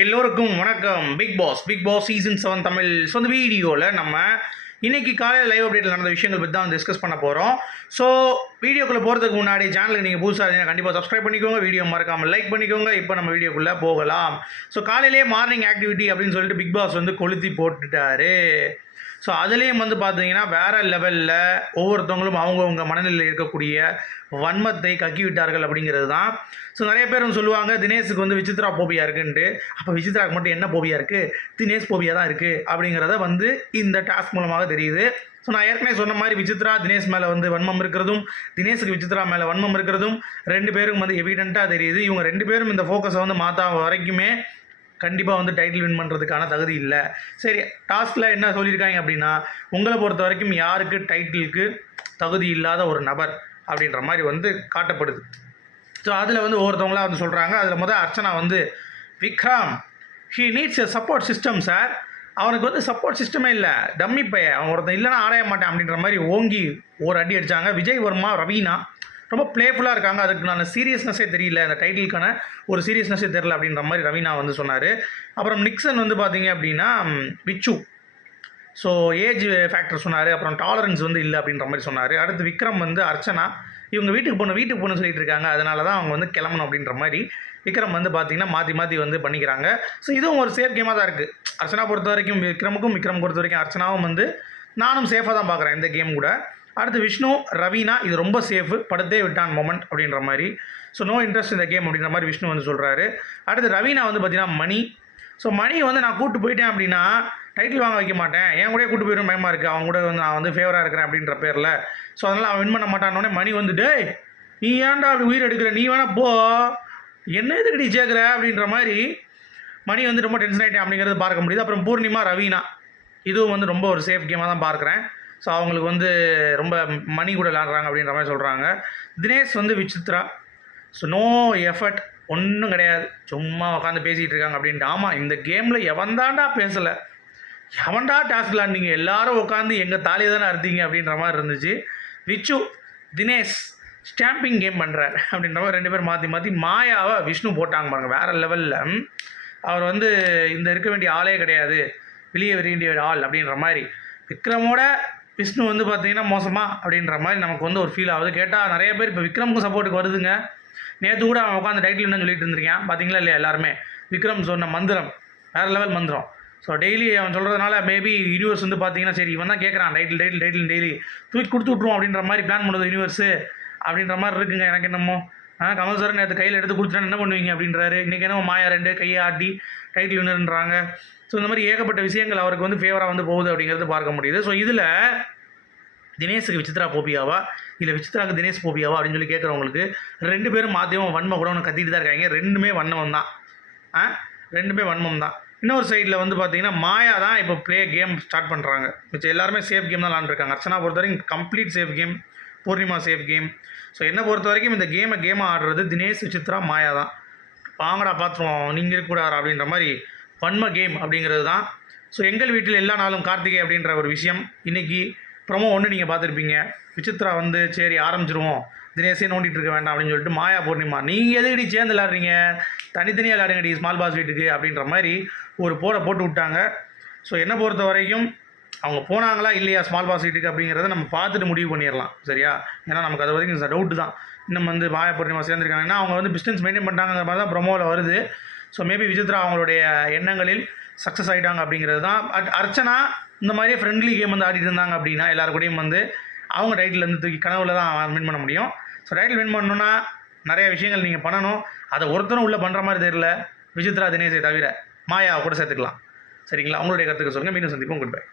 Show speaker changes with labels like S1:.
S1: எல்லோருக்கும் வணக்கம். Bigg Boss Bigg Boss season seven Tamil. So அந்த வீடியோவில் நம்ம இன்னைக்கு காலையில் லைவ் அப்டேட்டில் நடந்த விஷயங்கள் பற்றி தான் டிஸ்கஸ் பண்ண போகிறோம் ஸோ வீடியோக்குள்ளே போகிறதுக்கு முன்னாடி சேனலுக்கு நீங்கள் புதுசாக இருந்தீங்கன்னா கண்டிப்பாக சப்ஸ்கிரைப் பண்ணிக்கோங்க. வீடியோ மறக்காமல் லைக் பண்ணிக்கோங்க. இப்போ நம்ம வீடியோக்குள்ளே போகலாம். ஸோ காலையிலேயே மார்னிங் ஆக்டிவிட்டி அப்படின்னு சொல்லிட்டு பிக் பாஸ் வந்து கொளுத்தி போட்டுட்டாரு. ஸோ அதுலேயும் வந்து பார்த்தீங்கன்னா வேறு லெவலில் ஒவ்வொருத்தவங்களும் அவங்கவுங்க மனநிலையில் இருக்கக்கூடிய வன்மத்தை கக்கி விட்டார்கள் அப்படிங்கிறது தான். ஸோ நிறைய பேர் வந்து சொல்லுவாங்க தினேஷுக்கு வந்து விசித்ரா போபியா இருக்குன்ட்டு. அப்போ விசித்ராவுக்கு மட்டும் என்ன போபியா இருக்குது தினேஷ் போபியா தான் இருக்குது அப்படிங்கிறத வந்து இந்த டாஸ்க் மூலமாக தெரியுது. ஸோ நான் ஏற்கனவே சொன்ன மாதிரி விசித்ரா தினேஷ் மேலே வந்து வன்மம் இருக்கிறதும் தினேஷுக்கு விசித்ரா மேலே வன்மம் இருக்கிறதும் ரெண்டு பேரும் வந்து எவிடெண்ட்டாக தெரியுது. இவங்க ரெண்டு பேரும் இந்த ஃபோக்கஸை வந்து மாற்றா வரைக்குமே கண்டிப்பாக வந்து டைட்டில் வின் பண்ணுறதுக்கான தகுதி இல்லை. சரி டாஸ்கில் என்ன சொல்லியிருக்காங்க அப்படின்னா உங்களை பொறுத்த வரைக்கும் யாருக்கு டைட்டிலுக்கு தகுதி இல்லாத ஒரு நபர் அப்படின்ற மாதிரி வந்து காட்டப்படுது. ஸோ அதில் வந்து ஒவ்வொருத்தவங்களாம் வந்து சொல்கிறாங்க அதில் முதல் அர்ச்சனா வந்து Vikram he needs a support system sir அவனுக்கு வந்து சப்போர்ட் சிஸ்டமே இல்லை. டம்மி பையன். அவன் ஒருத்தன் இல்லைன்னா ஆராய மாட்டேன் அப்படின்ற மாதிரி ஓங்கி ஒரு அடி அடித்தாங்க விஜய் வர்மா ரவீனா ரொம்ப ப்ளேஃபுல்லாக இருக்காங்க. அதுக்கு நான் சீரியஸ்னஸே தெரியல. அந்த டைட்டிலுக்கான ஒரு சீரியஸ்னஸே தெரில அப்படின்ற மாதிரி ரவீனா வந்து சொன்னார். அப்புறம் நிக்சன் வந்து பார்த்தீங்க அப்படின்னா விச்சு. ஸோ ஏஜ் ஃபேக்டர் சொன்னார். அப்புறம் டாலரன்ஸ் வந்து இல்லை அப்படின்ற மாதிரி சொன்னார். அடுத்து விக்ரம் வந்து அர்ச்சனா. இவங்க வீட்டுக்கு போகணும் வீட்டுக்கு போகணும்னு சொல்லிட்டு இருக்காங்க அதனால தான் அவங்க வந்து கிளம்பணும் அப்படின்ற மாதிரி விக்ரம் வந்து பார்த்திங்கன்னா மாற்றி மாற்றி வந்து பண்ணிக்கிறாங்க. ஸோ இதுவும் ஒரு சேஃப் கேமாக தான் இருக்குது அர்ச்சனா பொறுத்த வரைக்கும் விக்ரமுக்கும் விக்ரம் பொறுத்த வரைக்கும் அர்ச்சனாவும் வந்து நானும் சேஃபாக தான் பார்க்குறேன் இந்த கேம் கூட. அடுத்து விஷ்ணு ரவீனா இது ரொம்ப சேஃபு படுத்தே விட்டான் மொமெண்ட் அப்படின்ற மாதிரி. ஸோ நோ இன்ட்ரெஸ்ட் இந்த கேம் அப்படின்ற மாதிரி விஷ்ணு வந்து சொல்கிறாரு அடுத்து ரவீனா வந்து பார்த்திங்கன்னா மணி. ஸோ மணி வந்து நான் கூப்பிட்டு போயிட்டேன் அப்படின்னா டைட்டில் வாங்க வைக்க மாட்டேன். என் கூட கூட்டு போயிடும் பயமாக இருக்குது அவங்க கூட வந்து நான் வந்து ஃபேவராக இருக்கிறேன் அப்படின்ற பேரில். ஸோ அதனால் அவன் வின் பண்ண மாட்டானோடனே மணி வந்து டேய் நீ ஏன்டா அப்படி உயிர் எடுக்கிற? நீ வேணா போ. என்ன எதுக்கு நீ சேர்க்குற அப்படின்ற மாதிரி மணி வந்து ரொம்ப டென்ஷன் ஆகிட்டேன் அப்படிங்கிறது பார்க்க முடியுது. அப்புறம் பூர்ணிமா ரவீனா இதுவும் வந்து ரொம்ப ஒரு சேஃப் கேமாக தான் பார்க்குறேன். ஸோ அவங்களுக்கு வந்து ரொம்ப மணி கூட விளாட்றாங்க அப்படின்ற மாதிரி சொல்கிறாங்க தினேஷ் வந்து விசித்ரா. ஸோ நோ எஃபர்ட் ஒன்றும் கிடையாது. சும்மா உட்காந்து பேசிகிட்டு இருக்காங்க அப்படின்ட்டு. ஆமாம் இந்த கேமில் எவன் தாண்டா பேசலை. எவன்டா டாஸ்க் நீங்கள் எல்லாரும் உட்காந்து எங்கள் தாலியை தானே அறுத்தீங்க அப்படின்ற மாதிரி இருந்துச்சு. விச்சு தினேஷ் ஸ்டாம்பிங் கேம் பண்ணுறார் அப்படின்ற மாதிரி ரெண்டு பேரும் மாற்றி மாற்றி மாயாவை விஷ்ணு போட்டாங்க பாருங்க. வேறு லெவலில் அவர் வந்து இந்த இருக்க வேண்டிய ஆளே கிடையாது. வெளியே வர வேண்டிய ஆள் அப்படின்ற மாதிரி. விக்ரமோட விஷ்ணு வந்து பார்த்தீங்கன்னா மோசமாக அப்படின்ற மாதிரி நமக்கு வந்து ஒரு ஃபீல் ஆகுது. கேட்டால் நிறைய பேர் இப்போ விக்ரமுக்கு சப்போர்ட்டுக்கு வருதுங்க. நேற்று கூட அவன் உட்காந்து டைட்டில் என்ன சொல்லிட்டு இருந்திருக்கான். பார்த்தீங்களா இல்லையா எல்லாருமே? விக்ரம் சொன்ன மந்திரம். வேறு லெவல் மந்திரம். ஸோ டெய்லி அவன் சொல்கிறதுனால மேபி யூனிவர்ஸ் வந்து பார்த்தீங்கன்னா சரி இவன் தான் கேட்குறான் டைட்டில் டைட்டில் டைட்டில் டெய்லி தூக்கி கொடுத்து விட்ருவோம் அப்படின்ற மாதிரி பிளான் பண்ணுது யூனிவர்ஸு அப்படின்ற மாதிரி இருக்குங்க எனக்கு என்னமோ. ஆ கமல் சார் நேற்று கையில் எடுத்து கொடுத்துட்டா என்ன பண்ணுவீங்க அப்படின்றாரு. இன்றைக்கி என்ன மாயா ரெண்டு கையை ஆட்டி டைட்டில் வினர்ன்றாங்க ஸோ இந்த மாதிரி ஏகப்பட்ட விஷயங்கள் அவருக்கு வந்து ஃபேவராக வந்து போகுது அப்படிங்கிறது பார்க்க முடியுது. ஸோ இதில் தினேஷுக்கு விசித்ரா போபியாவா இல்லை விசித்ராவுக்கு தினேஷ் போபியாவா அப்படின்னு சொல்லி கேட்குறவங்களுக்கு ரெண்டு பேரும் மாற்றியும் வன்ம கூட ஒன்று கத்திட்டு தான் இருக்காங்க. ரெண்டுமே வன்மம் தான் ஆ ரெண்டுமே வன்மம் தான் இன்னொரு சைடில் வந்து பார்த்தீங்கன்னா மாயா தான் இப்போ ப்ளே கேம் ஸ்டார்ட் பண்ணுறாங்க மிச்சம் எல்லாருமே சேஃப் கேம் தான் விளாண்டுருக்காங்க. அர்ச்சனா பொறுத்த வரைக்கும் complete safe game Poornima safe game so என்னை பொறுத்த வரைக்கும் இந்த கேமை கேமாக ஆடுறது தினேஷ் விசித்ரா மாயா தான். வாங்கடா பார்த்துருவோம் நீங்கள் இருக்கக்கூடாது அப்படின்ற மாதிரி வன்ம கேம் அப்படிங்கிறது தான். ஸோ எங்கள் வீட்டில் எல்லா நாளும் கார்த்திகை அப்படின்ற ஒரு விஷயம். இன்றைக்கி ப்ரொமோ ஒன்று நீங்கள் பார்த்துருப்பீங்க. விசித்ரா வந்து சரி ஆரம்பிச்சிருவோம். தினேஷே நோண்டிட்டு இருக்க வேண்டாம் அப்படின்னு சொல்லிட்டு மாயா பூர்ணிமா நீங்கள் எதுக்கடி சேர்ந்து விளாட்றீங்க? தனித்தனியாக விளாடுங்கடி ஸ்மால் பாஸ் வீட்டுக்கு அப்படின்ற மாதிரி ஒரு போரை போட்டு விட்டாங்க. ஸோ என்னை பொறுத்த வரைக்கும் அவங்க போனாங்களா இல்லையா ஸ்மால் பாஸ் வீட்டுக்கு அப்படிங்கிறத நம்ம பார்த்துட்டு முடிவு பண்ணிடலாம். சரியா? ஏன்னா நமக்கு அது வரைக்கும் டவுட்டு தான். இன்னும் வந்து மாயப்பூர்ணிமா சேர்ந்துருக்காங்கன்னா அவங்க வந்து பிஸ்னஸ் மெயின்டைன் பண்ணுறாங்கிற மாதிரி தான் ப்ரொமோவில் வருது. ஸோ மேபி விசித்ரா அவங்களுடைய எண்ணங்களில் சக்ஸஸ் ஆகிட்டாங்க அப்படிங்கிறது தான். அட் அர்ச்சனா இந்த மாதிரியே ஃப்ரெண்ட்லி கேம் வந்து ஆடிட்டு இருந்தாங்க அப்படின்னா எல்லாருக்கூடையும் கூடயும் வந்து அவங்க டைட்டிலேருந்து வந்து தூக்கி கனவுல தான் வின் பண்ண முடியும். ஸோ டைட்டில் வின் பண்ணணுன்னா நிறைய விஷயங்கள் நீங்கள் பண்ணணும். அதை ஒருத்தரும் உள்ளே பண்ணுற மாதிரி தெரியல. விசித்ரா தினேஷை தவிர. மாயா கூட சேர்த்துக்கலாம். சரிங்களா? உங்களுடைய கருத்துக்கு சொல்லுங்கள் மீண்டும் சந்திப்போம். Good bye